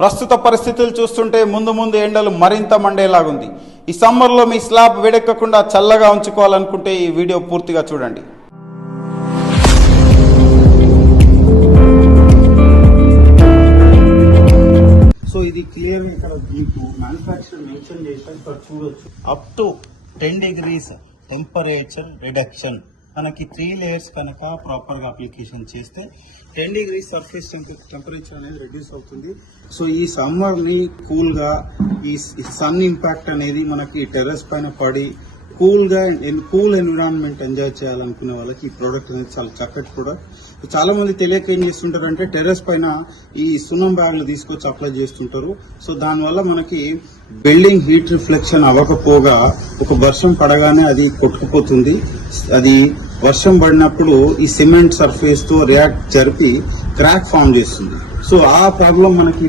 ప్రస్తుత పరిస్థితులు చూస్తుంటే ముందు ముందు ఎండలు మరింత మండేలాగుంది. ఈ సమ్మర్లో మీ స్లాబ్ వేడెక్కకుండా చల్లగా ఉంచుకోవాలనుకుంటే ఈ వీడియో పూర్తిగా చూడండి. సో ఇది క్లియర్ ఇక్కడ మీకు మ్యానుఫ్యాక్చర్ మెన్షన్ చేశారు. ఇక్కడ చూడొచ్చు up to 10 degrees temperature reduction. మనకి 3 లేయర్స్ కనుక ప్రాపర్ గా అప్లికేషన్ చేస్తే 10 degrees సర్ఫేస్ టెంపరేచర్ అనేది రెడ్యూస్ అవుతుంది. సో ఈ సమ్మర్ ని కూల్ గా ఈ సన్ ఇంపాక్ట్ అనేది మనకి టెర్రస్ పైన పడి కూల్ ఎన్విరాన్మెంట్ ఎంజాయ్ చేయాలనుకునే వాళ్ళకి ఈ ప్రోడక్ట్ అనేది చాలా చక్కటి ప్రోడక్ట్. చాలా మంది తెలియక ఏం చేస్తుంటారంటే టెర్రస్ పైన ఈ సున్నం బ్యాగ్లు తీసుకొచ్చి అప్లై చేస్తుంటారు. సో దానివల్ల మనకి బిల్డింగ్ హీట్ రిఫ్లెక్షన్ అవ్వకపోగా ఒక వర్షం పడగానే అది కొట్టుకుపోతుంది. అది వర్షం పడినప్పుడు ఈ సిమెంట్ సర్ఫేస్ తో రియాక్ట్ జరిపి క్రాక్ ఫామ్ చేస్తుంది. సో ఆ ప్రాబ్లం మనకి